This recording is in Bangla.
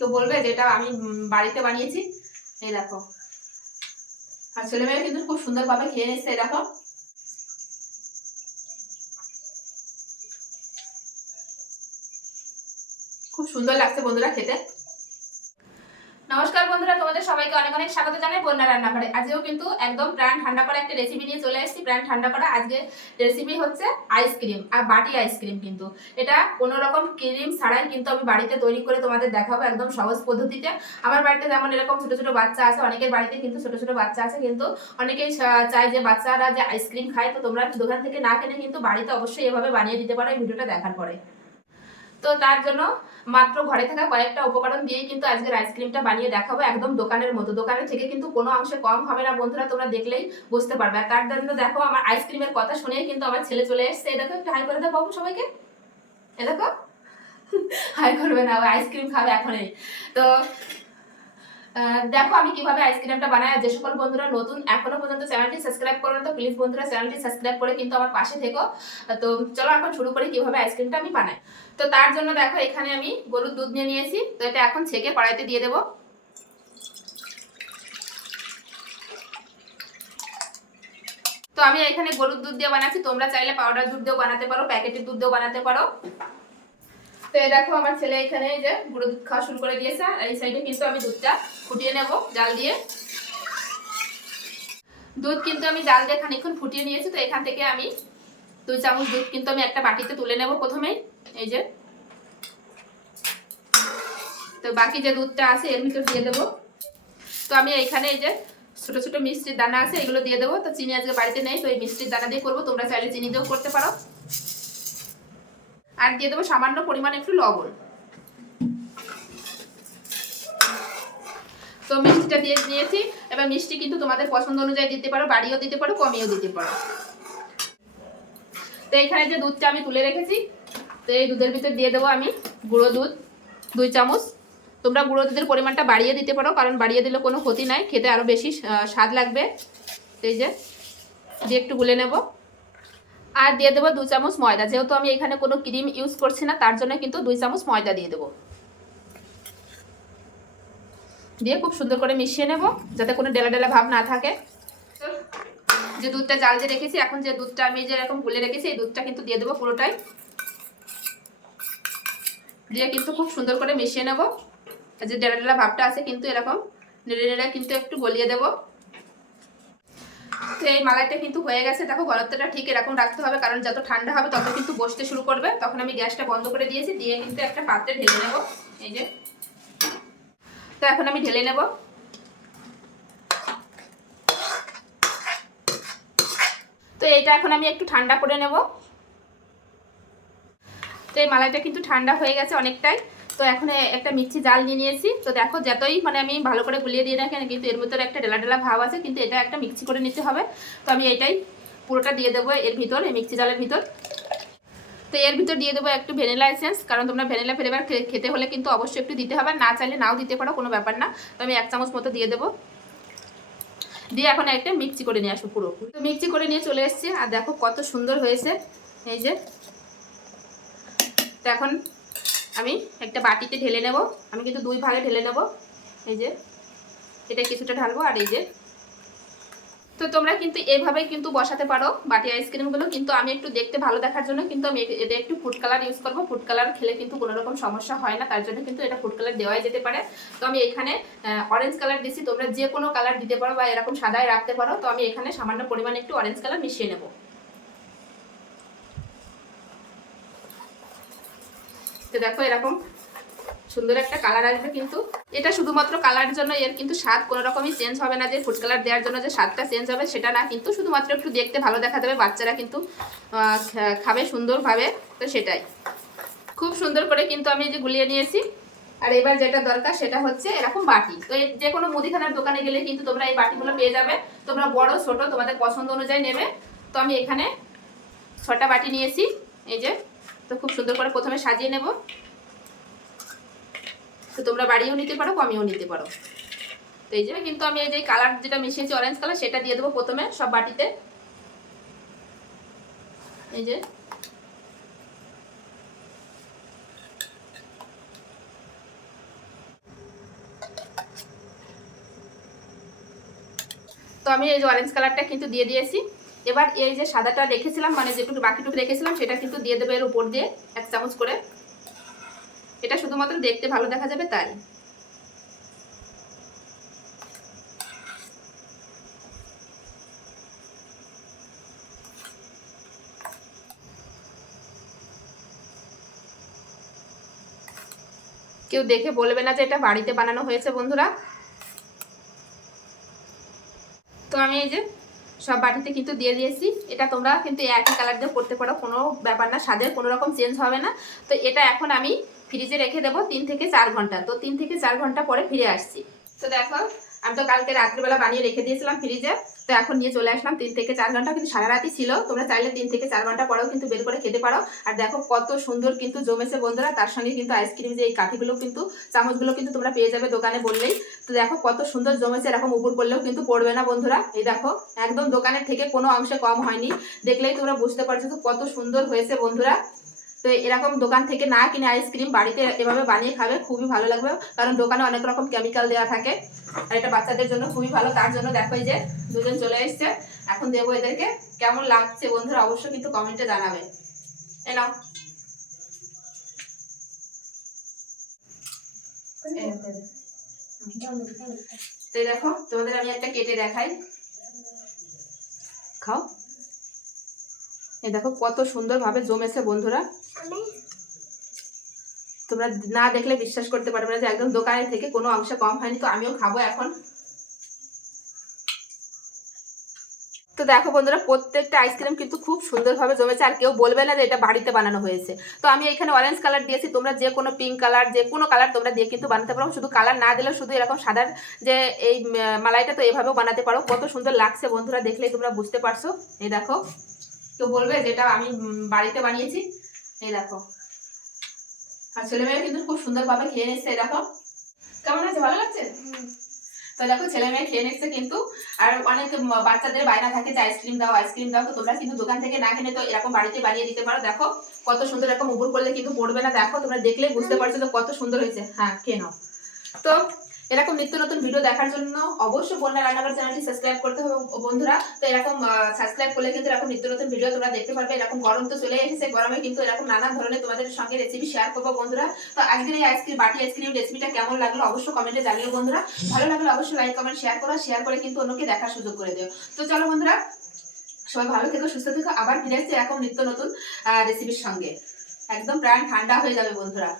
তো বলবে যে এটা আমি বাড়িতে বানিয়েছি। এই দেখো। আর ছেলে মেয়ে কিন্তু খুব সুন্দরভাবে খেয়ে নিচ্ছে, এই দেখো। খুব সুন্দর লাগছে বন্ধুরা খেতে। নমস্কার বন্ধুরা, তোমাদের সবাইকে অনেক অনেক স্বাগত জানাই বন্যা রান্নাঘরে। আজকেও কিন্তু একদম প্রাণ ঠান্ডা করা একটা রেসিপি নিয়ে চলে এসেছি। প্রাণ ঠান্ডা করা আজকে রেসিপি হচ্ছে আইসক্রিম আর বাটি আইসক্রিম কিন্তু। এটা কোনো রকম ক্রিম ছাড়াই কিন্তু আমি বাড়িতে তৈরি করে তোমাদের দেখাবো একদম সহজ পদ্ধতিতে। আমার বাড়িতে যেমন এরকম ছোট ছোট বাচ্চা আছে, অনেকের বাড়িতে কিন্তু ছোট ছোট বাচ্চা আছে, কিন্তু অনেকেই চায় যে বাচ্চারা যে আইসক্রিম খায়, তো তোমরা দোকান থেকে না কিনে কিন্তু বাড়িতে অবশ্যই এভাবে বানিয়ে দিতে পারো ভিডিওটা দেখার পরে। তো তার জন্য মাত্র ঘরে থাকা কয়েকটা উপকরণ দিয়ে কিন্তু আজকের আইসক্রিমটা বানিয়ে দেখাবো একদম দোকানের মতো। দোকানের থেকে কিন্তু কোনো অংশে কম হবে না বন্ধুরা, তোমরা দেখলেই বুঝতে পারবে। আর তার জন্য দেখো আমার আইসক্রিমের কথা শুনেই কিন্তু আমার ছেলে চলে এসছে। দেখো, একটু হাই করে দাও বাবু সবাইকে। এ দেখো। হাই করবে না আইসক্রিম খাবে এখনই। তো দেখো আমি কীভাবে আইসক্রিমটা বানাই যে সকল বন্ধুরা নতুন, এখনও পর্যন্ত চ্যানেলটি সাবস্ক্রাইব করো তো প্লিজ বন্ধুরা চ্যানেলটি সাবস্ক্রাইব করে কিন্তু আমার পাশে থেকো। তো চলো এখন শুরু করি কীভাবে আইসক্রিমটা আমি বানাই। তো তার জন্য দেখো, এখানে আমি গরুর দুধ নিয়ে নিয়েছি, তো এটা এখন ছেঁকে কড়াইতে দিয়ে দেবো। তো আমি এখানে গরুর দুধ দিয়ে বানাচ্ছি, তোমরা চাইলে পাউডার দুধ দিয়েও বানাতে পারো, প্যাকেটের দুধ দিয়েও বানাতে পারো। তো এই দেখো আমার ছেলে এখানে যে গুঁড়ো দুধ খাওয়া শুরু করে দিয়েছে, আর এই সাইডে কিন্তু আমি দুধটা ফুটিয়ে নেব, জাল দিয়ে। দুধ কিন্তু আমি জাল দিয়ে খানিকক্ষণ ফুটিয়ে নিয়েছি, তো এখান থেকে আমি দুই চামচ দুধ কিন্তু আমি একটা বাটিতে তুলে নেব প্রথমেই, এই যে। তো বাকি যে দুধটা আছে, এর ভিতর দিয়ে দেবো। তো আমি এইখানে এই যে ছোট ছোট মিষ্টির দানা আছে, এগুলো দিয়ে দেবো। তো চিনি আজকে বাড়িতে নেই, তো এই মিষ্টির দানা দিয়ে করব, তোমরা চাইলে চিনি দিয়েও করতে পারো। আর দিয়ে দেবো সামান্য পরিমাণ একটু লবণ। তো মিষ্টিটা দিয়ে দিয়েছি। এবার মিষ্টি কিন্তু তোমাদের পছন্দ অনুযায়ী দিতে পারো, বাড়িও দিতে পারো, কমিয়েও দিতে পারো। তো এখানে যে দুধটা আমি তুলে রেখেছি, তো এই দুধের ভিতর দিয়ে দেবো আমি গুঁড়ো দুধ, দুই চামচ। তোমরা গুঁড়ো দুধের পরিমাণটা বাড়িয়ে দিতে পারো, কারণ বাড়িয়ে দিলে কোনো ক্ষতি নাই, খেতে আরও বেশি স্বাদ লাগবে। এই যে, দিয়ে একটু গুলে নেব। আর দিয়ে দেবো দু চামচ ময়দা। যেহেতু আমি এখানে কোনো ক্রিম ইউজ করছি না, তার জন্য কিন্তু দুই চামচ ময়দা দিয়ে দেবো। দিয়ে খুব সুন্দর করে মিশিয়ে নেব, যাতে কোনো ডেলা ডেলা ভাব না থাকে। যে দুধটা জাল দিয়ে রেখেছি, এখন যে দুধটা আমি যে এরকম গুলে রেখেছি, এই দুধটা কিন্তু দিয়ে দেবো পুরোটাই। দিয়ে কিন্তু খুব সুন্দর করে মিশিয়ে নেব। যে ডেলা ডেলা ভাবটা আছে, কিন্তু এরকম নেড়ে নেড়ে কিন্তু একটু গলিয়ে দেবো। তো এই মালাইটা কিন্তু হয়ে গেছে। দেখো গলত্বটা ঠিক এরকম রাখতে হবে, কারণ যত ঠান্ডা হবে তত কিন্তু বসতে শুরু করবে। তখন আমি গ্যাসটা বন্ধ করে দিয়েছি, দিয়ে কিন্তু একটা পাত্রে ঢেলে নেব। এই যে। তো এখন আমি ঢেলে নেব। তো এইটা এখন আমি একটু ঠান্ডা করে নেব। তো এই মালাইটা কিন্তু ঠান্ডা হয়ে গেছে অনেকটাই। তো এখন একটা মিক্সি জাল নিয়ে নিয়েছি। তো দেখো যতই মানে আমি ভালো করে গুলিয়ে দিয়ে রাখি কিন্তু এর ভিতরে একটা ডেলা ডেলা ভাব আছে, কিন্তু এটা একটা মিক্সি করে নিতে হবে। তো আমি এটাই পুরোটা দিয়ে দেবো এর ভিতর, এই মিক্সি জালের ভিতর। তো এর ভিতর দিয়ে দেবো একটু ভ্যানিলা এসেন্স, কারণ তোমরা ভ্যানিলা ফ্লেভার খেতে হলে কিন্তু অবশ্যই একটু দিতে হবে না চাইলে নাও দিতে পারো, কোনো ব্যাপার না। তো আমি এক চামচ মতো দিয়ে দেবো। দিয়ে এখন একটা মিক্সি করে নিয়ে আসব পুরো। তো মিক্সি করে নিয়ে চলে এসেছি, আর দেখো কত সুন্দর হয়েছে, এই যে। তো এখন আমি একটা বাটিতে ঢেলে নেব। আমি কিন্তু দুই ভাগে ঢেলে নেব। এই যে, এটা কিছুটা ঢালবো আর এই যে। তো তোমরা কিন্তু এভাবে কিন্তু বসাতে পারো বাটি আইসক্রিমগুলো কিন্তু আমি একটু দেখতে ভালো দেখার জন্য কিন্তু আমি এটা একটু ফুড কালার ইউজ করব। ফুড কালার খেলে কিন্তু কোনো রকম সমস্যা হয় না। তার জন্য কিন্তু এটা ফুড কালার দেওয়াই যেতে পারে। তো আমি এখানে অরেঞ্জ কালার দিছি। তোমরা যে কোনো কালার দিতে পারো বা এরকম সাদায় রাখতে পারো। তো আমি এখানে সামান্য পরিমাণে একটু অরেঞ্জ কালার মিশিয়ে নেব। তো দেখো এরকম সুন্দর একটা কালার আসবে কিন্তু। এটা শুধুমাত্র কালারের জন্য, এর কিন্তু স্বাদ কোনো রকমই চেঞ্জ হবে না। যে ফুড কালার দেওয়ার জন্য যে স্বাদটা চেঞ্জ হবে, সেটা না, কিন্তু শুধুমাত্র একটু দেখতে ভালো দেখা যাবে। বাচ্চারা কিন্তু খাবে সুন্দরভাবে, তো সেটাই। খুব সুন্দর করে কিন্তু আমি যে গুলিয়ে নিয়েছি। আর এবার যেটা দরকার, সেটা হচ্ছে এরকম বাটি। তো যে কোনো মুদিখানার দোকানে গেলে কিন্তু তোমরা এই বাটিগুলো পেয়ে যাবে। তোমরা বড়, ছোট, তোমাদের পছন্দ অনুযায়ী নেবে। তো আমি এখানে ছটা বাটি নিয়েছি। এই যে তো খুব সুন্দর করে প্রথমে সাজিয়ে নেব। তো তোমরা বাড়িও নিতে পারো, কমিও নিতে পারো। তো এই যে, কিন্তু আমি এই যে কালার যেটা মিশিয়েছি অরেঞ্জ কালার সেটা দিয়ে দেবো প্রথমে সব বাটিতে। এই যে। তো আমি এই যে অরেঞ্জ কালারটা কিন্তু দিয়ে দিয়েছি। এবার এই যে সাদাটা রেখেছিলাম মানে যেটুকু বাকিটুকু রেখেছিলাম, সেটা কিন্তু দিয়ে দেবে এর উপর দিয়ে এক চামচ করে। এটা শুধুমাত্র দেখতে ভালো দেখা যাবে তাই। কেউ দেখে বলবে না যে এটা বাড়িতে বানানো হয়েছে, বন্ধুরা। তো আমি এই যে সব বাটিতে কিন্তু দিয়ে দিয়েছি। এটা তোমরা কিন্তু একই কালার দিয়ে করতে পারো, কোনো ব্যাপার না, স্বাদের কোনো রকম চেঞ্জ হবে না। তো এটা এখন আমি ফ্রিজে রেখে দেবো তিন থেকে চার ঘণ্টা। তো তিন থেকে চার ঘণ্টা পরে ফিরে আসছি। তো দেখো আমি তো কালকে রাত্রিবেলা বানিয়ে রেখে দিয়েছিলাম ফ্রিজে, তো এখন নিয়ে চলে আসলাম তিন থেকে চার ঘণ্টা, কিন্তু সারা রাতই ছিল। তোমরা চাইলে তিন থেকে চার ঘণ্টা পরেও কিন্তু বের করে খেতে পারো। আর দেখো কত সুন্দর কিন্তু জমেছে বন্ধুরা, তার সঙ্গে কিন্তু আইসক্রিম যে এই কাঠিগুলো কিন্তু, চামচগুলো কিন্তু তোমরা পেয়ে যাবে দোকানে বললেই। তো দেখো কত সুন্দর জমেছে, এরকম উপর করলেও কিন্তু পড়বে না বন্ধুরা। এই দেখো, একদম দোকানের থেকে কোনো অংশে কম হয়নি। দেখলেই তোমরা বুঝতে পারছ তো কত সুন্দর হয়েছে বন্ধুরা। তো এরকম দোকান থেকে না কিনে আইসক্রিম বাড়িতে এভাবে বানিয়ে খাবে, খুবই ভালো লাগবে। কারণ দোকানে অনেক রকম কেমিক্যাল দেওয়া থাকে। আর এটা বাচ্চাদের জন্য খুবই ভালো। তার জন্য দেখো যে দুজন চলে এসছে। এখন দেবো এদেরকে। কেমন লাগছে বন্ধুরা অবশ্যই কিন্তু কমেন্টে জানাবে। এই নাও। দেখো, তোমাদের আমি একটা কেটে দেখাই। খাও। এই দেখো কত সুন্দরভাবে জমেছে বন্ধুরা। তোমরা না দেখলে বিশ্বাস করতে পারবে না যে একদম দোকানের থেকে কোনো অংশ কম হয়নি। তো আমিও খাব এখন। তো দেখো বন্ধুরা, প্রত্যেকটা আইসক্রিম কিন্তু খুব সুন্দরভাবে জমেছে, আর কেউ বলবে না যে এটা বাড়িতে বানানো হয়েছে। তো আমি এখানে অরেঞ্জ কালার দিয়েছি, তোমরা যে কোনো পিঙ্ক কালার যে কোনো কালার তোমরা দিয়ে কিন্তু বানাতে পারো। শুধু কালার না দিলেও শুধু এরকম সাদার যে এই মালাইটা, তো এভাবেও বানাতে পারো। কত সুন্দর লাগছে বন্ধুরা, দেখলেই তোমরা বুঝতে পারছ। এই দেখো, কেউ বলবে যেটা আমি বাড়িতে বানিয়েছি। এই দেখো। আর ছেলেমেয়েরা কিন্তু খুব সুন্দরভাবে খেয়ে নিচ্ছে এই দেখো। কেমন আছে ভালো লাগছে? তো দেখো ছেলে মেয়ে খেয়ে নিচ্ছে কিন্তু আর অনেক বাচ্চাদের বায়না থাকে যে আইসক্রিম দাও আইসক্রিম দাও তো তোমরা কিন্তু দোকান থেকে না কিনে তো এরকম বাড়িতে বানিয়ে দিতে পারো। দেখো কত সুন্দর এরকম উপর করলে কিন্তু পড়বে না। দেখো তোমরা দেখলেই বুঝতে পারছ তো কত সুন্দর হয়েছে। হ্যাঁ খেয়ে নাও। তো এরকম নিত্য নতুন ভিডিও দেখার জন্য অবশ্যই বন্যা রান্নাঘর চ্যানেলটি সাবস্ক্রাইব করতে হবে বন্ধুরা। তো এরকম সাবস্ক্রাইব করলে কিন্তু এরকম নিত্য নতুন ভিডিও তোমরা দেখতে পারবে। এরকম গরম তো চলে এসেছে, গরমে কিন্তু এরকম নানান ধরনের তোমাদের সঙ্গে রেসিপি শেয়ার করব বন্ধুরা। তো আজকের এই আইসক্রিম বাটি আইসক্রিম রেসিপিটা কেমন লাগল অবশ্যই কমেন্টে জানিও বন্ধুরা। ভালো লাগলে অবশ্যই লাইক কমেন্ট শেয়ার করো। শেয়ার করে কিন্তু অন্যকে দেখার সুযোগ করে দিও। তো চলো বন্ধুরা, সবাই ভালো থেকো, সুস্থ থেকো। আবার ফিরে আসছি এরকম নিত্য নতুন রেসিপির সঙ্গে। একদম প্রাণ ঠান্ডা হয়ে যাবে বন্ধুরা।